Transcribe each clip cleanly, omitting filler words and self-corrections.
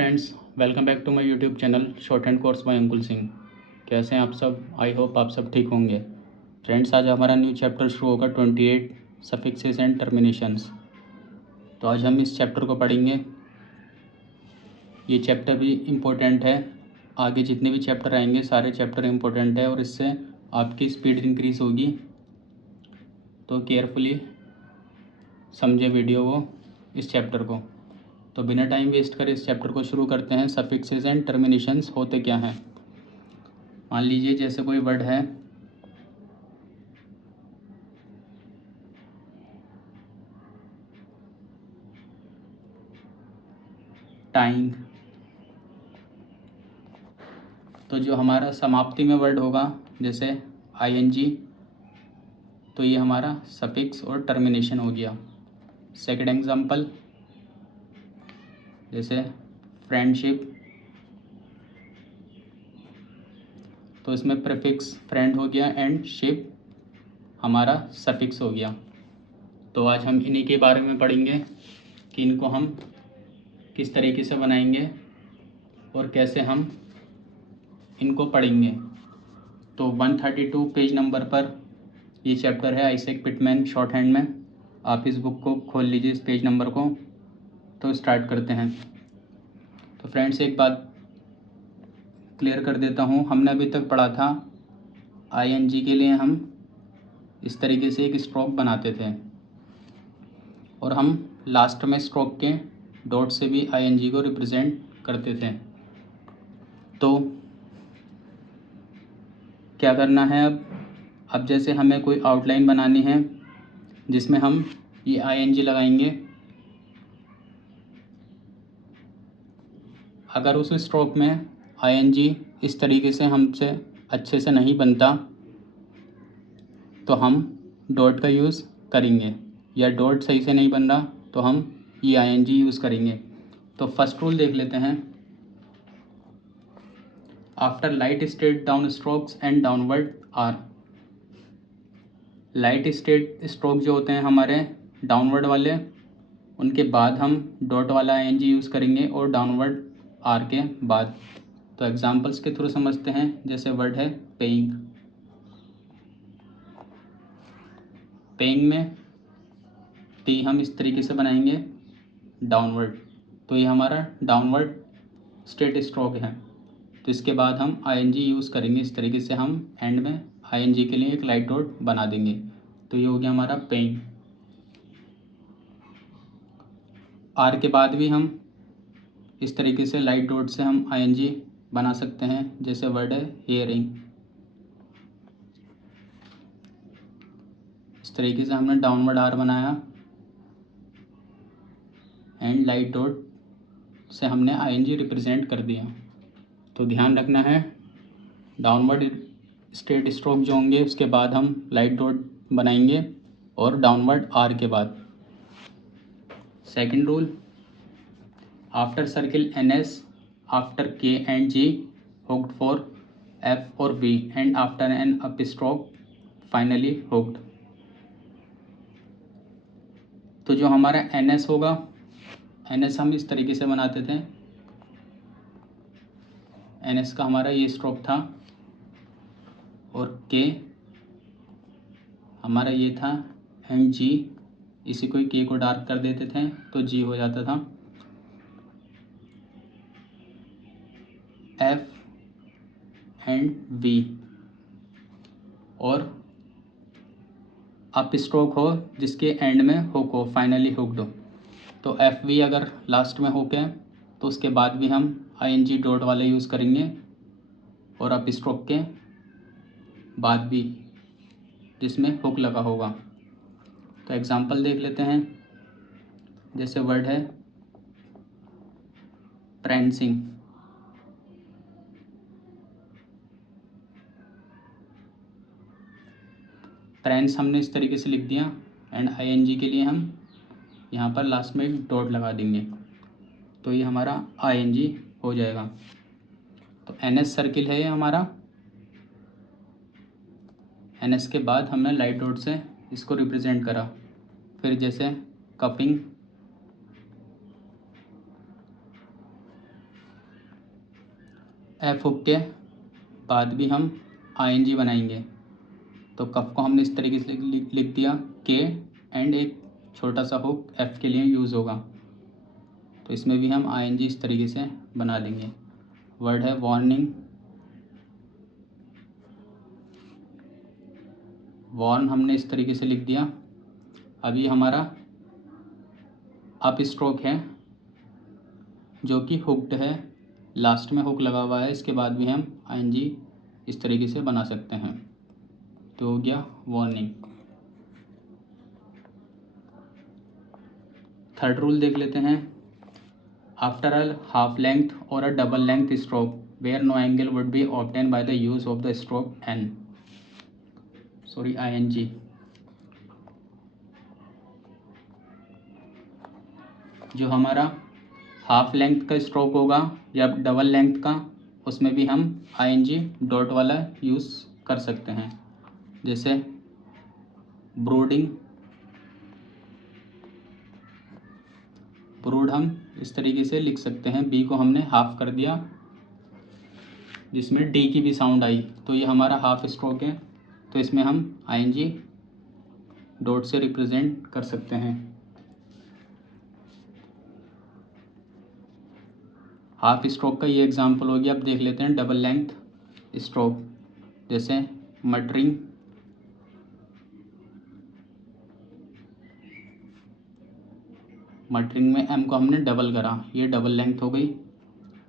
Friends, welcome back to my YouTube channel shorthand course by Ankul Singh. कैसे हैं आप सब? आई होप आप सब ठीक होंगे। फ्रेंड्स, आज हमारा न्यू चैप्टर शुरू होगा 28 सफिक्सेस एंड टर्मिनेशंस। तो आज हम इस चैप्टर को पढ़ेंगे। ये चैप्टर भी इम्पोर्टेंट है। आगे जितने भी चैप्टर आएंगे सारे चैप्टर इम्पोर्टेंट है और इससे आपकी स्पीड इंक्रीज़ होगी। तो केयरफुली समझे वीडियो को, इस चैप्टर को। तो बिना टाइम वेस्ट करे इस चैप्टर को शुरू करते हैं। सफिक्सेस एंड टर्मिनेशंस होते क्या हैं? मान लीजिए जैसे कोई वर्ड है टाइंग, तो जो हमारा समाप्ति में वर्ड होगा जैसे आईएनजी, तो ये हमारा सफिक्स और टर्मिनेशन हो गया। सेकंड एग्जांपल जैसे फ्रेंडशिप, तो इसमें प्रीफिक्स फ्रेंड हो गया एंड शिप हमारा सफिक्स हो गया। तो आज हम इन्हीं के बारे में पढ़ेंगे कि इनको हम किस तरीके से बनाएंगे और कैसे हम इनको पढ़ेंगे। तो 132 पेज नंबर पर ये चैप्टर है, आइजैक पिटमैन शॉर्ट हैंड में। आप इस बुक को खोल लीजिए, इस पेज नंबर को। तो स्टार्ट करते हैं। तो फ्रेंड्स, एक बात क्लियर कर देता हूँ। हमने अभी तक पढ़ा था आईएनजी के लिए हम इस तरीके से एक स्ट्रोक बनाते थे और हम लास्ट में स्ट्रोक के डॉट से भी आईएनजी को रिप्रेजेंट करते थे। तो क्या करना है अब जैसे हमें कोई आउटलाइन बनानी है जिसमें हम ये आईएनजी लगाएंगे। अगर उस स्ट्रोक में आईएनजी इस तरीके से हमसे अच्छे से नहीं बनता तो हम डॉट का यूज़ करेंगे, या डॉट सही से नहीं बन रहा तो हम ये आईएनजी यूज़ करेंगे। तो फर्स्ट रूल देख लेते हैं। After light straight down strokes and downward R. Light straight stroke जो होते हैं हमारे डाउनवर्ड वाले, उनके बाद हम डॉट वाला आईएनजी यूज़ करेंगे और डाउनवर्ड आर के बाद। तो एग्जांपल्स के थ्रू समझते हैं। जैसे वर्ड है पेइंग, पेइंग में टी हम इस तरीके से बनाएंगे डाउनवर्ड, तो ये हमारा डाउनवर्ड स्ट्रेट स्ट्रोक है। तो इसके बाद हम आईएनजी यूज़ करेंगे इस तरीके से, हम एंड में आईएनजी के लिए एक लाइट डॉट बना देंगे। तो ये हो गया हमारा पेइंग। आर के बाद भी हम इस तरीके से लाइट डॉट से हम आईएनजी बना सकते हैं। जैसे वर्ड है हियरिंग, इस तरीके से हमने डाउनवर्ड आर बनाया एंड लाइट डॉट से हमने आईएनजी रिप्रेजेंट कर दिया। तो ध्यान रखना है, डाउनवर्ड स्ट्रेट स्ट्रोक जो होंगे उसके बाद हम लाइट डॉट बनाएंगे और डाउनवर्ड आर के बाद। Second rule, after circle N S after K and G hooked for F और V and after N up stroke finally hooked. तो जो हमारा एन एस होगा, एन एस हम इस तरीके से बनाते थे। एन एस का हमारा ये स्ट्रोक था और के हमारा ये था एंड जी, इसी को के को डार्क कर देते थे तो जी हो जाता था। एफ एंड वी और अप स्ट्रोक हो जिसके एंड में हुक हो, फाइनली हुक्ड हो। तो एफ वी अगर लास्ट में हुक है तो उसके बाद भी हम आईएनजी डॉट वाले यूज़ करेंगे और अप स्ट्रोक के बाद भी जिसमें हुक लगा होगा। तो एग्जांपल देख लेते हैं। जैसे वर्ड है प्रेंसिंग, प्रेंस हमने इस तरीके से लिख दिया एंड आईएनजी के लिए हम यहाँ पर लास्ट में एक डॉट लगा देंगे तो ये हमारा आईएनजी हो जाएगा। तो एनएस सर्किल है ये हमारा। एनएस के बाद हमने लाइट डॉट से इसको रिप्रेजेंट करा। फिर जैसे कपिंग, एफ हुक के बाद भी हम आईएनजी बनाएंगे। तो कफ को हमने इस तरीके से लिख दिया के एंड एक छोटा सा हुक एफ के लिए यूज़ होगा। तो इसमें भी हम आईएनजी इस तरीके से बना देंगे। वर्ड है वार्निंग, वार्न हमने इस तरीके से लिख दिया। अभी हमारा अप स्ट्रोक है जो कि हुक्ड है, लास्ट में हुक लगा हुआ है, इसके बाद भी हम आईएनजी इस तरीके से बना सकते हैं। तो हो गया वार्निंग। थर्ड रूल देख लेते हैं। आफ्टर अ हाफ लेंथ और a double length stroke where no angle would be obtain by the use of the stroke I N G. जो हमारा हाफ लेंथ का स्ट्रोक होगा या डबल लेंथ का, उसमें भी हम आईएनजी डॉट वाला यूज़ कर सकते हैं। जैसे ब्रूडिंग, ब्रूड हम इस तरीके से लिख सकते हैं। बी को हमने हाफ कर दिया जिसमें डी की भी साउंड आई, तो ये हमारा हाफ स्ट्रोक है। तो इसमें हम आईएनजी डॉट से रिप्रेजेंट कर सकते हैं। हाफ स्ट्रोक का ये एग्जांपल हो गया। अब देख लेते हैं डबल लेंथ स्ट्रोक, जैसे मटरिंग, मटरिंग में एम को हमने डबल करा, ये डबल लेंथ हो गई।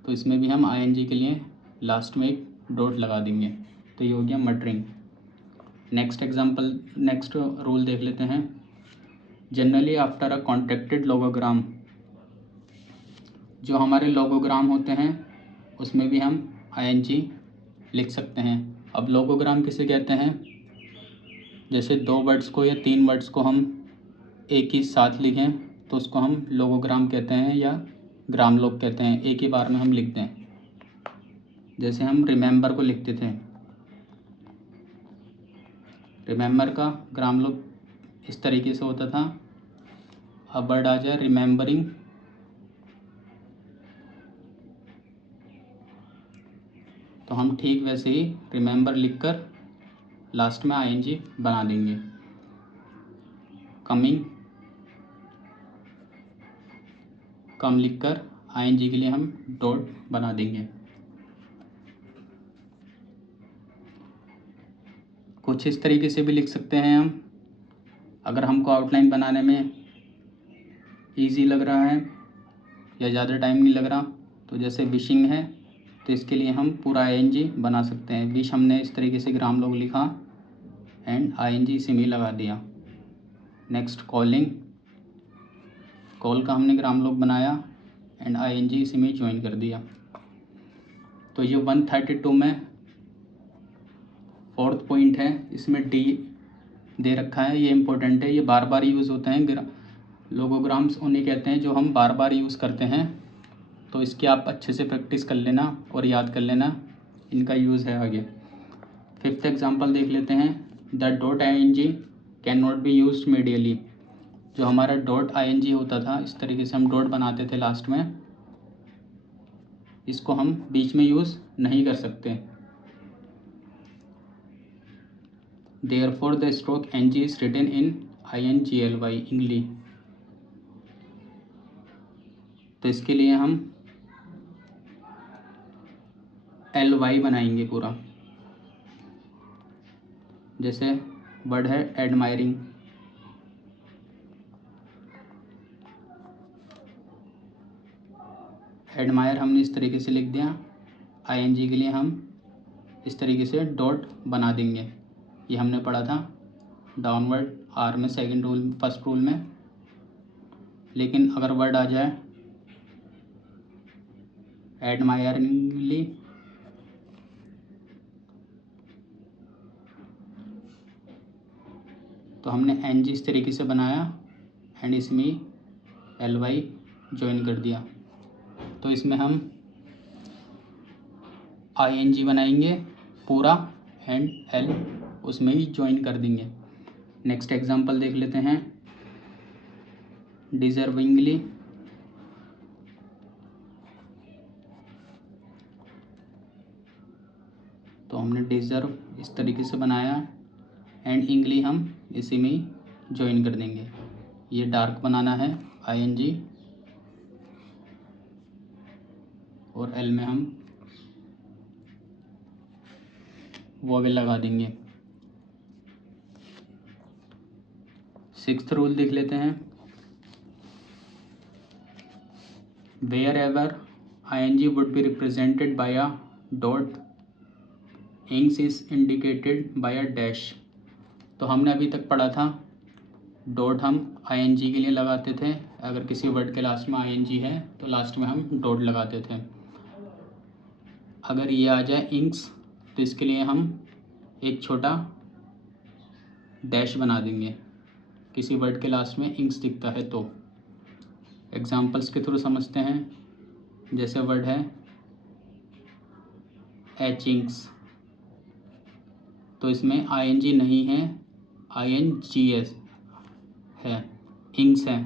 तो इसमें भी हम आईएनजी के लिए लास्ट में एक डॉट लगा देंगे। तो ये हो गया मटरिंग। नेक्स्ट रूल देख लेते हैं। जनरली आफ्टर अ कॉन्ट्रैक्टेड लोगोग्राम, जो हमारे लोगोग्राम होते हैं उसमें भी हम आईएनजी लिख सकते हैं। अब लोगोग्राम किसे कहते हैं? जैसे 2 वर्ड्स को या 3 वर्ड्स को हम एक ही साथ लिखें तो उसको हम लोगोग्राम कहते हैं या ग्राम लोग कहते हैं, एक ही बार में हम लिखते हैं। जैसे हम रिमेंबर को लिखते थे, रिमेंबर का ग्राम लोग इस तरीके से होता था। अब वर्ड आ जाए रिमेंबरिंग, तो हम ठीक वैसे ही रिमेंबर लिखकर लास्ट में आईएनजी बना देंगे। कमिंग, कम लिखकर आईएनजी के लिए हम डॉट बना देंगे। कुछ इस तरीके से भी लिख सकते हैं हम, अगर हमको आउटलाइन बनाने में इजी लग रहा है या ज़्यादा टाइम नहीं लग रहा। तो जैसे विशिंग है तो इसके लिए हम पूरा आईएनजी बना सकते हैं। विश हमने इस तरीके से ग्राम लोग लिखा एंड आईएनजी इसी में लगा दिया। नेक्स्ट कॉलिंग, कॉल का हमने ग्राम लोग बनाया एंड आईएनजी इसी में ज्वाइन कर दिया। तो ये 132 में 4th पॉइंट है, इसमें डी दे रखा है, ये इंपॉर्टेंट है। ये बार बार यूज़ होते हैं। लोगोग्राम्स उन्हें कहते हैं जो हम बार बार यूज़ करते हैं। तो इसकी आप अच्छे से प्रैक्टिस कर लेना और याद कर लेना, इनका यूज़ है आगे। 5th एग्जांपल देख लेते हैं। The dot I N G can not be used medially, जो हमारा डॉट आईएनजी होता था, इस तरीके से हम डॉट बनाते थे लास्ट में, इसको हम बीच में यूज़ नहीं कर सकते। Therefore the stroke N G is written in INGLY, ingly. तो इसके लिए हम LY बनाएंगे पूरा। जैसे वर्ड है एडमायरिंग, एडमायर हमने इस तरीके से लिख दिया। आईएनजी के लिए हम इस तरीके से डॉट बना देंगे। ये हमने पढ़ा था डाउनवर्ड आर में फर्स्ट रूल में। लेकिन अगर वर्ड आ जाए एडमायरिंगली, तो हमने एनजी इस तरीके से बनाया एंड इसमें LY ज्वाइन कर दिया। तो इसमें हम ING बनाएंगे पूरा एंड L उसमें ही ज्वाइन कर देंगे। नेक्स्ट एग्जांपल देख लेते हैं। डिजर्विंगली, तो हमने डिज़र्व इस तरीके से बनाया एंड इंग्ली हम इसी में ही ज्वाइन कर देंगे। ये डार्क बनाना है ING और L में हम वोवेल लगा देंगे। 6th रूल देख लेते हैं। Wherever ING would be represented by a dot, ings is indicated by a dash. तो हमने अभी तक पढ़ा था डॉट हम ING के लिए लगाते थे। अगर किसी वर्ड के लास्ट में ING है तो लास्ट में हम डॉट लगाते थे। अगर ये आ जाए इंक्स तो इसके लिए हम एक छोटा डैश बना देंगे किसी वर्ड के लास्ट में इंक्स दिखता है तो। एग्जाम्पल्स के थ्रू समझते हैं। जैसे वर्ड है एच इंक्स, तो इसमें ING नहीं है, INGS है, इंक्स है,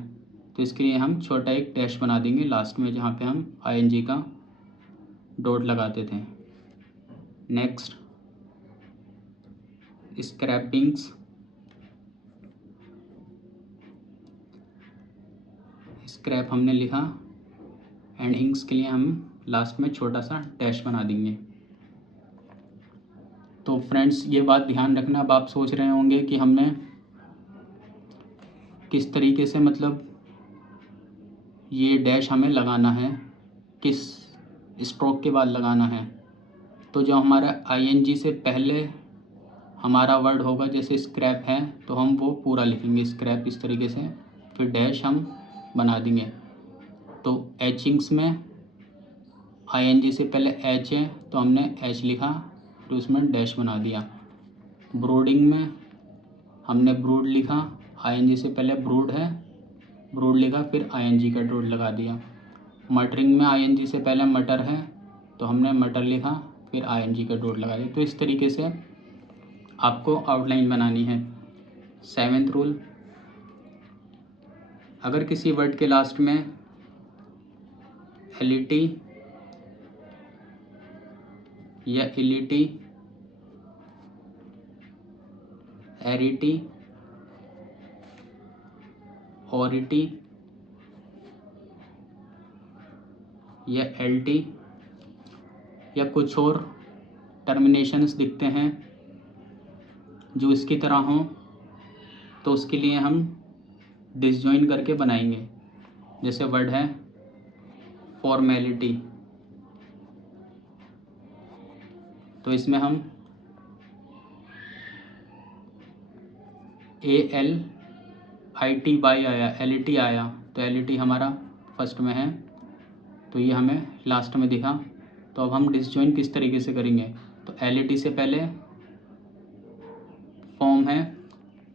तो इसके लिए हम छोटा एक डैश बना देंगे लास्ट में जहाँ पे हम ING का डॉट लगाते थे। नेक्स्ट स्क्रैपिंग्स, स्क्रैप हमने लिखा एंड इंक्स के लिए हम लास्ट में छोटा सा डैश बना देंगे। तो फ्रेंड्स ये बात ध्यान रखना। अब आप सोच रहे होंगे कि हमने किस तरीके से मतलब ये डैश हमें लगाना है, किस स्ट्रोक के बाद लगाना है। तो जो हमारा ING से पहले हमारा वर्ड होगा, जैसे स्क्रैप है तो हम वो पूरा लिखेंगे स्क्रैप इस तरीके से, फिर डैश हम बना देंगे। तो एचिंग्स में ING से पहले H है तो हमने H लिखा तो उसमें डैश बना दिया। ब्रूडिंग में हमने ब्रूड लिखा, ING से पहले ब्रूड है, ब्रूड लिखा फिर ING का डॉट लगा दिया। मटरिंग में ING से पहले मटर है तो हमने मटर लिखा फिर ING का डॉट लगा दिया। तो इस तरीके से आपको आउटलाइन बनानी है। 7th रूल, अगर किसी वर्ड के लास्ट में LET या LET, RET, ORET या LT या कुछ और टर्मिनेशंस दिखते हैं जो इसकी तरह हों, तो उसके लिए हम डिसजॉइन करके बनाएंगे। जैसे वर्ड है फॉर्मेलिटी, तो इसमें हम ALITY आया, LET आया, तो LET हमारा फर्स्ट में है तो ये हमें लास्ट में दिखा। तो अब हम डिसजॉइन किस तरीके से करेंगे, तो LET से पहले फॉर्म है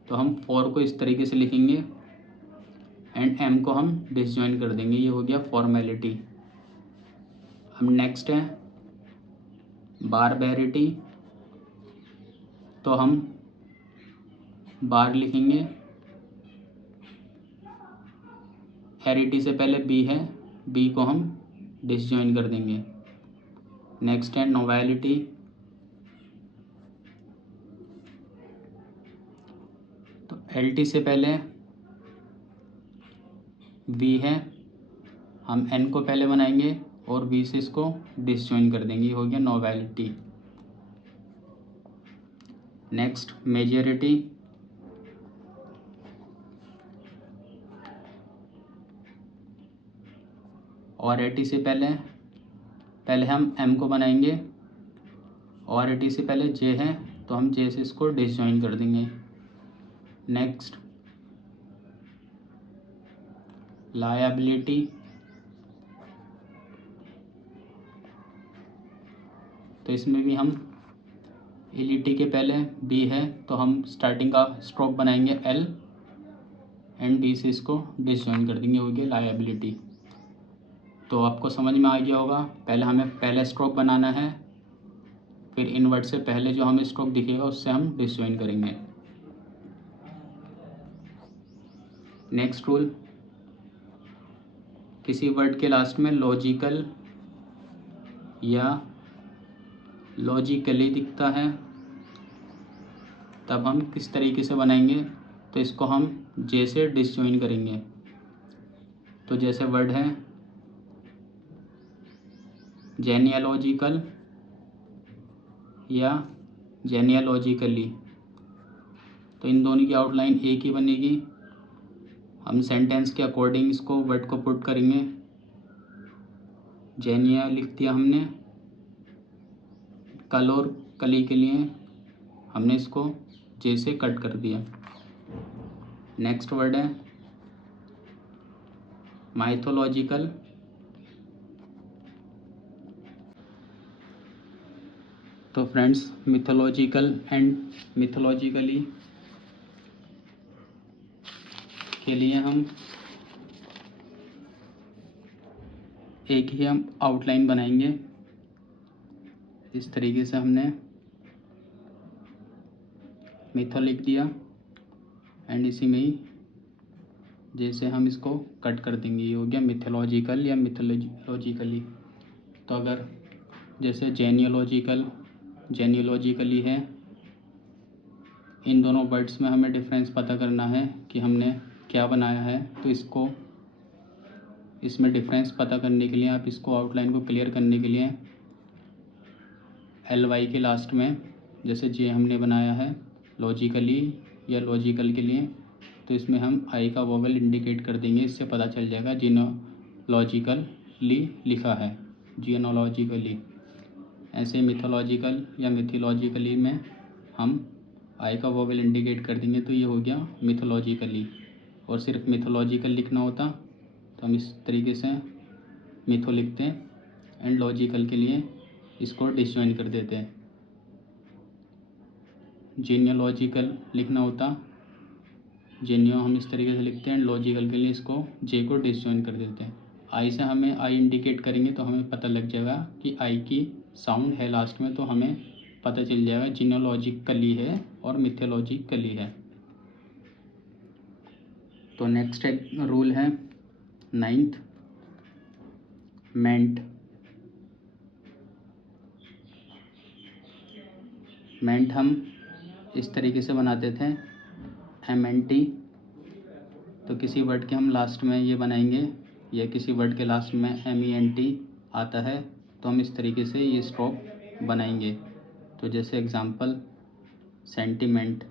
तो हम फॉर को इस तरीके से लिखेंगे एंड M को हम डिसजॉइन कर देंगे। ये हो गया फॉर्मेलिटी। अब नेक्स्ट है बारबेरिटी, तो हम बार लिखेंगे, हेरिटी से पहले B है, B को हम डिसजॉइन कर देंगे। नेक्स्ट है नोवेलिटी, तो LT से पहले V है, हम N को पहले बनाएंगे और V से इसको डिसजॉइन कर देंगे। ये हो गया नोवेलिटी। नेक्स्ट मेजॉरिटी, और AT से पहले हम M को बनाएंगे और AT से पहले J है तो हम J से इसको डिसजॉइन कर देंगे। नेक्स्ट लायबिलिटी, तो इसमें भी हम LET के पहले B है तो हम स्टार्टिंग का स्ट्रोक बनाएंगे L एंड B से इसको डिसजॉइन कर देंगे। हो गया लायबिलिटी। तो आपको समझ में आ गया होगा, पहले हमें पहले स्ट्रोक बनाना है, फिर इन वर्ड से पहले जो हमें स्ट्रोक दिखेगा उससे हम डिसजॉइन करेंगे। नेक्स्ट रूल, किसी वर्ड के लास्ट में लॉजिकल या लॉजिकली दिखता है, तब हम किस तरीके से बनाएंगे, तो इसको हम जे से डिसजॉइन करेंगे। तो जैसे वर्ड है जेनियोलॉजिकल या जेनियोलॉजिकली, तो इन दोनों की आउटलाइन एक ही बनेगी। हम सेंटेंस के अकॉर्डिंग इसको वर्ड को पुट करेंगे। जेनिया लिख दिया हमने, कल और कली के लिए हमने इसको जे से कट कर दिया। नेक्स्ट वर्ड है माइथोलॉजिकल। तो फ्रेंड्स, मिथोलॉजिकल एंड मिथोलॉजिकली के लिए हम एक ही हम आउटलाइन बनाएंगे। इस तरीके से हमने मिथो लिख दिया एंड इसी में ही जैसे हम इसको कट कर देंगे, ये हो गया मिथोलॉजिकल या मिथोलॉजिकली। तो अगर जैसे जेनियोलॉजिकली है, इन दोनों वर्ड्स में हमें डिफरेंस पता करना है कि हमने क्या बनाया है। तो इसको इसमें डिफरेंस पता करने के लिए आप इसको आउटलाइन को क्लियर करने के लिए LY के लास्ट में जैसे जे हमने बनाया है लॉजिकली या लॉजिकल के लिए, तो इसमें हम आई का वोवेल इंडिकेट कर देंगे। इससे पता चल जाएगा जीनोलॉजिकली लिखा है, जीनोलॉजिकली। ऐसे मिथोलॉजिकल या मिथोलॉजिकली में हम आई का वोवेल इंडिकेट कर देंगे, तो ये हो गया मिथोलॉजिकली। और सिर्फ मिथोलॉजिकल लिखना होता तो हम इस तरीके से मिथो लिखते हैं एंड लॉजिकल के लिए इसको डिसजॉइन कर देते हैं। जीनियोलॉजिकल लिखना होता, जेनियो हम इस तरीके से लिखते हैं, लॉजिकल के लिए इसको जे को डिसजॉइन कर देते हैं। आई से हमें आई इंडिकेट करेंगे तो हमें पता लग जाएगा कि आई की साउंड है लास्ट में, तो हमें पता चल जाएगा जीनियोलॉजिकली है और मिथोलॉजिकली है। तो नेक्स्ट एक रूल है 9th, मेंट। मेंट हम इस तरीके से बनाते थे MNT। तो किसी वर्ड के हम लास्ट में ये बनाएंगे या किसी वर्ड के लास्ट में MENT आता है तो हम इस तरीके से ये स्टॉप बनाएंगे। तो जैसे एग्जांपल सेंटिमेंट,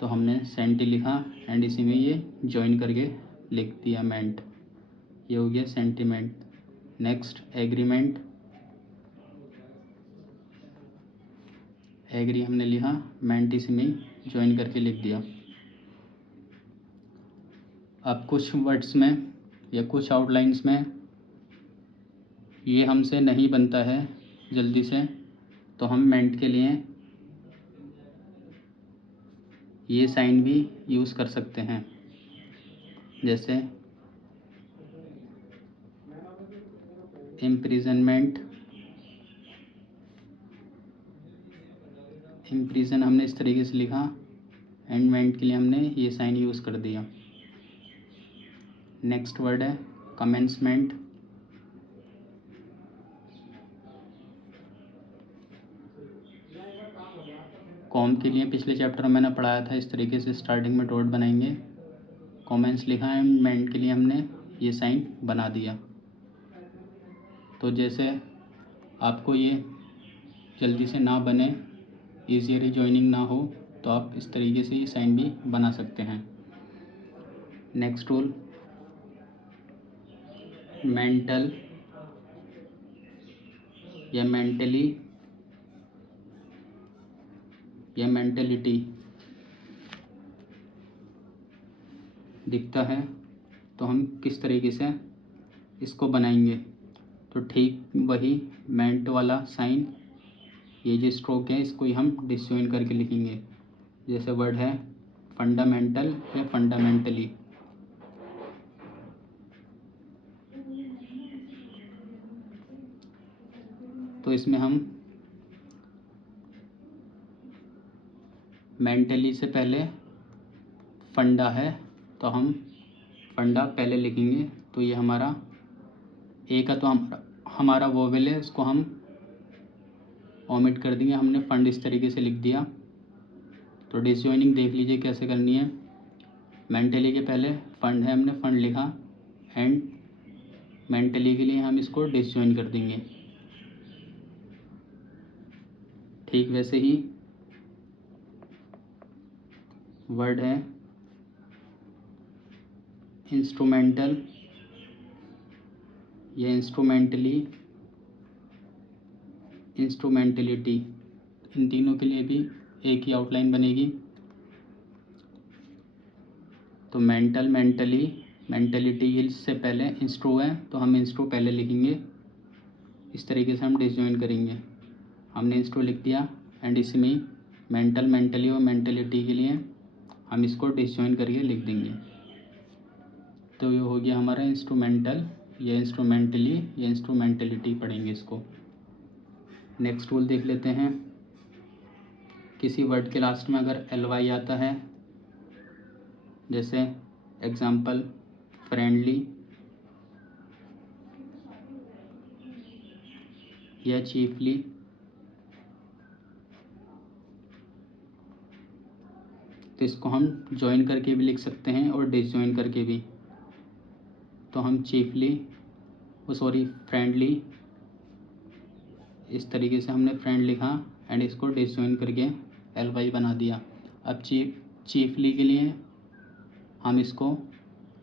तो हमने सेंटी लिखा एंड इसी में ये जॉइन करके लिख दिया मेंट, ये हो गया सेंटिमेंट। नेक्स्ट एग्रीमेंट, एग्री हमने लिखा, मेंट इसी में ज्वाइन करके लिख दिया। अब कुछ वर्ड्स में या कुछ आउटलाइंस में ये हमसे नहीं बनता है जल्दी से, तो हम मेंट के लिए ये साइन भी यूज़ कर सकते हैं। जैसे इम्प्रिजनमेंट, इम्प्रिजन हमने इस तरीके से लिखा एंड मेंट के लिए हमने ये साइन यूज़ कर दिया। नेक्स्ट वर्ड है कमेंसमेंट। कॉम के लिए पिछले चैप्टर में मैंने पढ़ाया था, इस तरीके से स्टार्टिंग में डॉट बनाएंगे, कमेंस लिखा एंड मेंट के लिए हमने ये साइन बना दिया। तो जैसे आपको ये जल्दी से ना बने, ईजियर रिजॉइनिंग ना हो, तो आप इस तरीके से ये साइन भी बना सकते हैं। नेक्स्ट रूल मेंटल या मेंटली या मेंटलिटी दिखता है तो हम किस तरीके से इसको बनाएंगे। तो ठीक वही मेंट वाला साइन, ये जो स्ट्रोक है इसको ही हम डिसजॉइन करके लिखेंगे। जैसे वर्ड है फंडामेंटल या फंडामेंटली, तो इसमें हम मेंटली से पहले फंडा है तो हम फंडा पहले लिखेंगे। तो ये हमारा ए का तो हमारा वोवेल है उसको हम ओमिट कर देंगे। हमने फंड इस तरीके से लिख दिया। तो डिसजॉइनिंग देख लीजिए कैसे करनी है। मेंटली के पहले फंड है, हमने फंड लिखा एंड मेंटली के लिए हम इसको डिसजॉइन कर देंगे। ठीक वैसे ही वर्ड है इंस्ट्रूमेंटल या इंस्ट्रूमेंटलिटी, इन तीनों के लिए भी एक ही आउटलाइन बनेगी। तो मेंटलिटी से पहले इंस्ट्रू है तो हम इंस्ट्रू पहले लिखेंगे। इस तरीके से हम डिसजॉइन करेंगे। हमने इंस्ट्रू लिख दिया एंड इसमें मेंटली और मेंटलिटी के लिए हम इसको डिसजॉइन करके लिख देंगे। तो ये हो गया हमारा इंस्ट्रूमेंटल या इंस्ट्रूमेंटली या इंस्ट्रूमेंटलिटी पढ़ेंगे इसको। नेक्स्ट रूल देख लेते हैं। किसी वर्ड के लास्ट में अगर ly आता है, जैसे एग्जाम्पल फ्रेंडली या चीफली, तो इसको हम ज्वाइन करके भी लिख सकते हैं और डिसजॉइन करके भी। तो हम फ्रेंडली, इस तरीके से हमने फ्रेंड लिखा एंड इसको डिसजॉइन करके ly बना दिया। अब चीफली के लिए हम इसको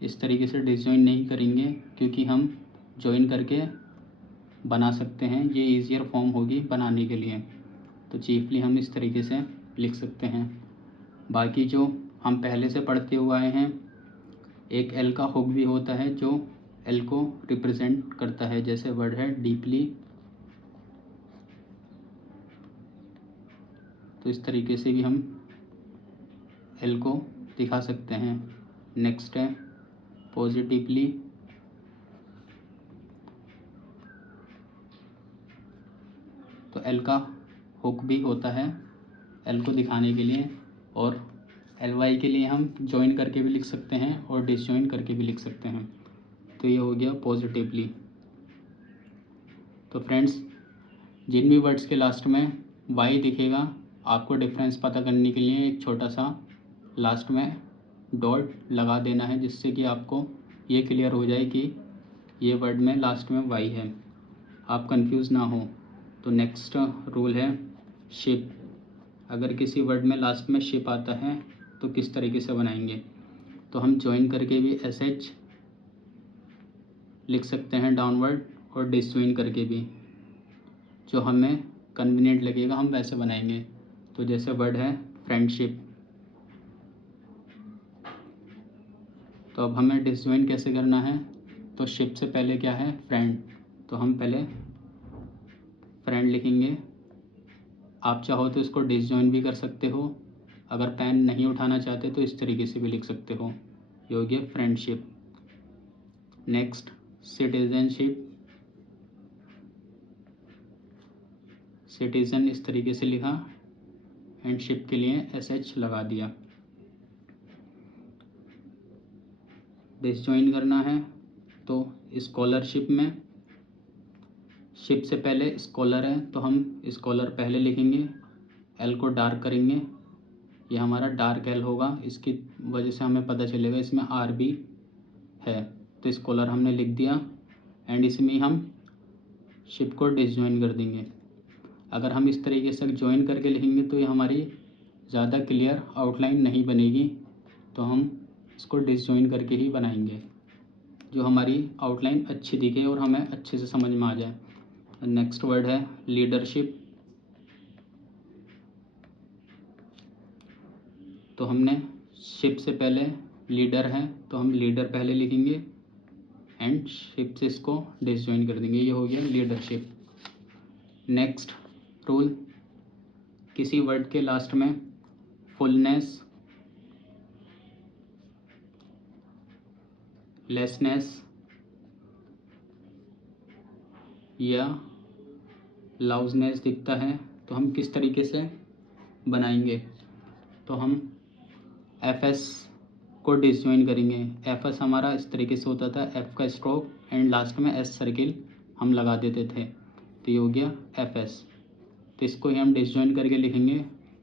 इस तरीके से डिसजॉइन नहीं करेंगे क्योंकि हम ज्वाइन करके बना सकते हैं, ये ईजियर फॉर्म होगी बनाने के लिए। तो चीफली हम इस तरीके से लिख सकते हैं। बाकी जो हम पहले से पढ़ते हुए आए हैं, एक एल का हुक भी होता है जो एल को रिप्रेजेंट करता है। जैसे वर्ड है डीपली, तो इस तरीके से भी हम एल को दिखा सकते हैं। नेक्स्ट है पॉजिटिवली, तो एल का हुक भी होता है एल को दिखाने के लिए, और ly के लिए हम ज्वाइन करके भी लिख सकते हैं और डिसजॉइन करके भी लिख सकते हैं। तो ये हो गया पॉजिटिवली। तो फ्रेंड्स, जिन भी वर्ड्स के लास्ट में y दिखेगा, आपको डिफरेंस पता करने के लिए एक छोटा सा लास्ट में डॉट लगा देना है, जिससे कि आपको ये क्लियर हो जाए कि ये वर्ड में लास्ट में y है, आप कंफ्यूज ना हो। तो नेक्स्ट रूल है शिप। अगर किसी वर्ड में लास्ट में शिप आता है तो किस तरीके से बनाएंगे। तो हम ज्वाइन करके भी sh लिख सकते हैं डाउनवर्ड, और डिसज्वाइन करके भी, जो हमें कन्वीनियंट लगेगा हम वैसे बनाएंगे। तो जैसे वर्ड है फ्रेंडशिप, तो अब हमें डिसज्वाइन कैसे करना है। तो शिप से पहले क्या है फ्रेंड, तो हम पहले फ्रेंड लिखेंगे। आप चाहो तो इसको डिसज्वाइन भी कर सकते हो, अगर पेन नहीं उठाना चाहते तो इस तरीके से भी लिख सकते हो। ये हो गया फ्रेंडशिप। नेक्स्ट सिटीजनशिप, सिटीजन इस तरीके से लिखा एंड शिप के लिए sh लगा दिया। डिसज्वाइन करना है तो स्कॉलरशिप में शिप से पहले स्कॉलर है तो हम स्कॉलर पहले लिखेंगे, एल को डार्क करेंगे, ये हमारा डार्क एल होगा। इसकी वजह से हमें पता चलेगा इसमें आर भी है, तो स्कॉलर हमने लिख दिया एंड इसमें हम शिप को डिसज्वाइन कर देंगे। अगर हम इस तरीके से ज्वाइन करके लिखेंगे तो ये हमारी ज़्यादा क्लियर आउटलाइन नहीं बनेगी, तो हम इसको डिसज्वाइन करके ही बनाएंगे, जो हमारी आउटलाइन अच्छी दिखे और हमें अच्छे से समझ में आ जाए। नेक्स्ट वर्ड है लीडरशिप, तो हमने शिप से पहले लीडर है तो हम लीडर पहले लिखेंगे एंड शिप से इसको डिसज्वाइन कर देंगे। ये हो गया लीडरशिप। नेक्स्ट रूल, किसी वर्ड के लास्ट में फुलनेस, लेसनेस या लाउजनेस दिखता है तो हम किस तरीके से बनाएंगे। तो हम fs को डिसज्वाइन करेंगे। fs हमारा इस तरीके से होता था, f का स्ट्रोक एंड लास्ट में s सर्किल हम लगा देते थे। तो ये हो गया FS। तो इसको ही हम डिसजॉइन करके लिखेंगे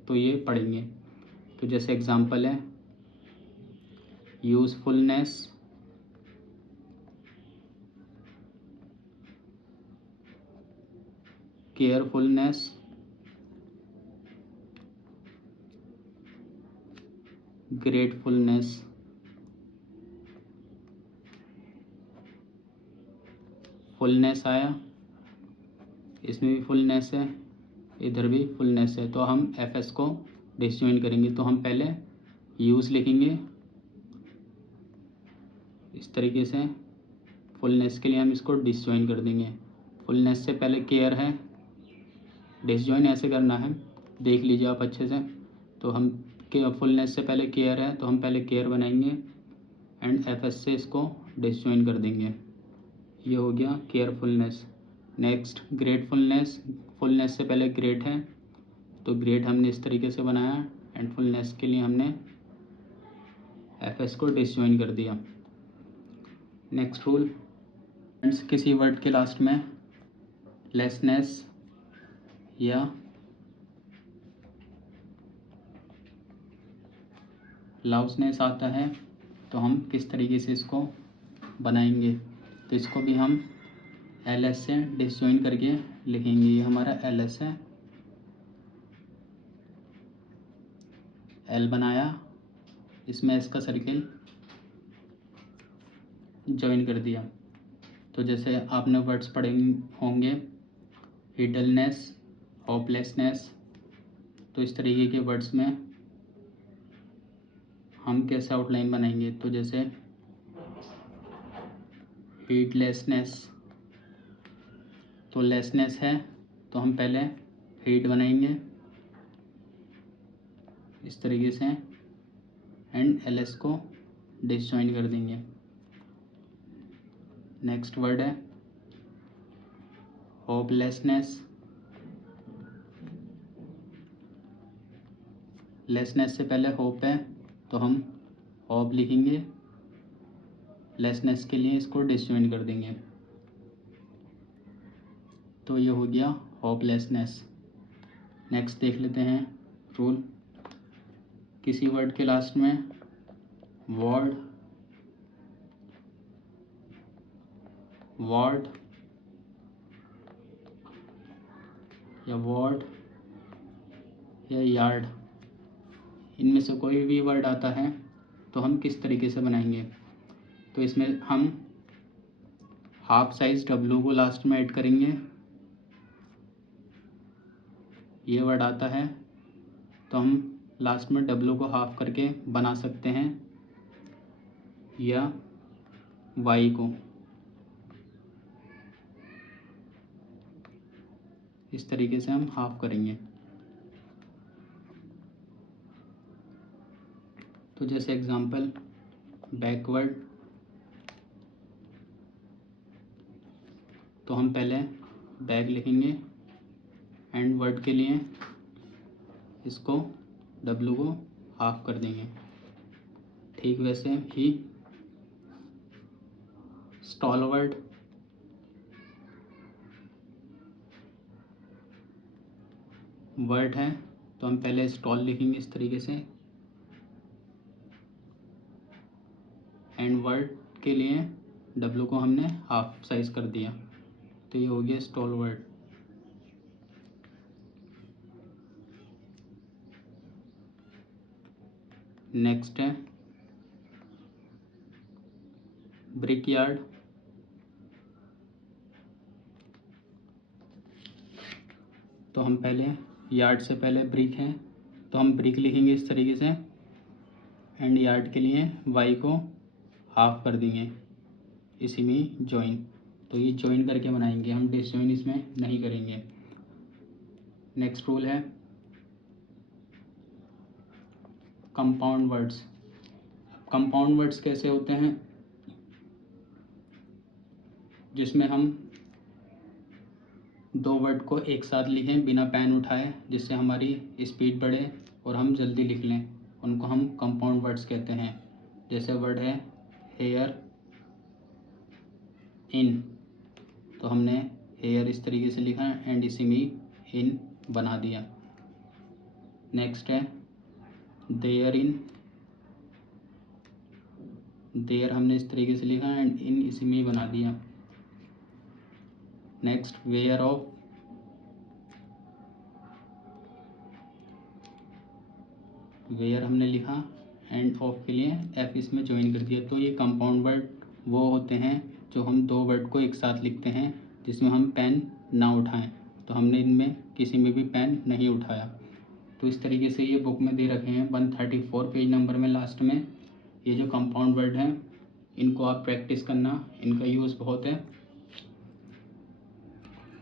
तो ये पढ़ेंगे। तो जैसे एग्जांपल है यूज़फुलनेस, केयरफुलनेस, ग्रेटफुलनेस, फुलनेस आया, इसमें भी फुलनेस है, इधर भी फुलनेस है। तो हम FS को डिसजॉइन करेंगे। तो हम पहले यूज़ लिखेंगे इस तरीके से, फुलनेस के लिए हम इसको डिसजॉइन कर देंगे। फुलनेस से पहले केयर है, डिसजॉइन ऐसे करना है, देख लीजिए आप अच्छे से। तो हम फुलनेस से पहले केयर है तो हम पहले केयर बनाएंगे एंड FS से इसको डिसजॉइन कर देंगे। ये हो गया केयरफुलनेस। नेक्स्ट ग्रेटफुलनेस, फुलनेस से पहले ग्रेट है तो ग्रेट हमने इस तरीके से बनाया एंड फुलनेस के लिए हमने FS को डिसजॉइन कर दिया। नेक्स्ट रूल, किसी वर्ड के लास्ट में लेसनेस या लाउसनेस आता है तो हम किस तरीके से इसको बनाएंगे। तो इसको भी हम LS से डिसजॉइन करके लिखेंगे। ये हमारा LS है, L बनाया, इसमें इसका सर्किल जॉइन कर दिया। तो जैसे आपने वर्ड्स पढ़े होंगे हिडलनेस, होपलेसनेस, तो इस तरीके के वर्ड्स में हम कैसे आउटलाइन बनाएंगे। तो जैसे हीडलेसनेस, तो लेसनेस है तो हम पहले हीड बनाएंगे इस तरीके से एंड LS को डिसजॉइन कर देंगे। नेक्स्ट वर्ड है होपलेसनेस, लेसनेस से पहले होप है तो हम होप लिखेंगे, लेसनेस के लिए इसको डिसजॉइन कर देंगे। तो ये हो गया होपलेसनेस। नेक्स्ट देख लेते हैं रूल, किसी वर्ड के लास्ट में वर्ड, वर्ड या वर्ड या यार्ड, इनमें से कोई भी वर्ड आता है तो हम किस तरीके से बनाएंगे। तो इसमें हम हाफ साइज W को लास्ट में ऐड करेंगे। ये वर्ड आता है तो हम लास्ट में W को हाफ करके बना सकते हैं या Y को इस तरीके से हम हाफ करेंगे। तो जैसे एग्जांपल बैकवर्ड, तो हम पहले बैक लिखेंगे एंड वर्ड के लिए इसको W को हाफ कर देंगे। ठीक वैसे ही स्टॉलवर्ड, वर्ड है तो हम पहले स्टॉल लिखेंगे इस तरीके से एंड वर्ड के लिए W को हमने हाफ साइज कर दिया। तो ये हो गया स्टॉल वर्ड। नेक्स्ट है ब्रिक यार्ड, तो हम पहले यार्ड से पहले ब्रिक है तो हम ब्रिक लिखेंगे इस तरीके से एंड यार्ड के लिए Y को हाफ कर देंगे, इसी में जॉइन। तो ये जॉइन करके बनाएंगे, हम डिसजॉइन इसमें नहीं करेंगे। नेक्स्ट रूल है कंपाउंड वर्ड्स। कंपाउंड वर्ड्स कैसे होते हैं, जिसमें हम दो वर्ड को एक साथ लिखें बिना पेन उठाए, जिससे हमारी स्पीड बढ़े और हम जल्दी लिख लें, उनको हम कंपाउंड वर्ड्स कहते हैं। जैसे वर्ड है हेयर इन, तो हमने हेयर इस तरीके से लिखा एंड इसी में इन बना दिया। नेक्स्ट है देयर इन, देयर हमने इस तरीके से लिखा एंड इन इसी में बना दिया। नेक्स्ट वेयर ऑफ, वेयर हमने लिखा एंड ऑफ के लिए एफ इसमें ज्वाइन कर दिया। तो ये कंपाउंड वर्ड वो होते हैं जो हम दो वर्ड को एक साथ लिखते हैं जिसमें हम पेन ना उठाएं, तो हमने इनमें किसी में भी पेन नहीं उठाया। तो इस तरीके से ये बुक में दे रखे हैं 134 पेज नंबर में लास्ट में। ये जो कंपाउंड वर्ड हैं इनको आप प्रैक्टिस करना, इनका यूज़ बहुत है।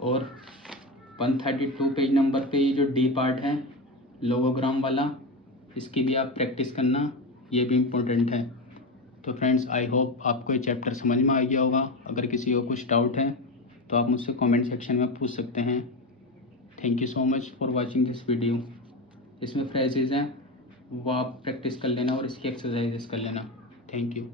और 132 पेज नंबर पे ये जो डी पार्ट है लोगोग्राम वाला, इसकी भी आप प्रैक्टिस करना, ये भी इम्पोर्टेंट है। तो फ्रेंड्स आई होप आपको ये चैप्टर समझ में आ गया होगा। अगर किसी को कुछ डाउट है तो आप मुझसे कमेंट सेक्शन में पूछ सकते हैं। Thank you so much for watching this video. इसमें फ्रेजेस हैं वो आप प्रैक्टिस कर लेना और इसकी एक्सरसाइजेस कर लेना। Thank you.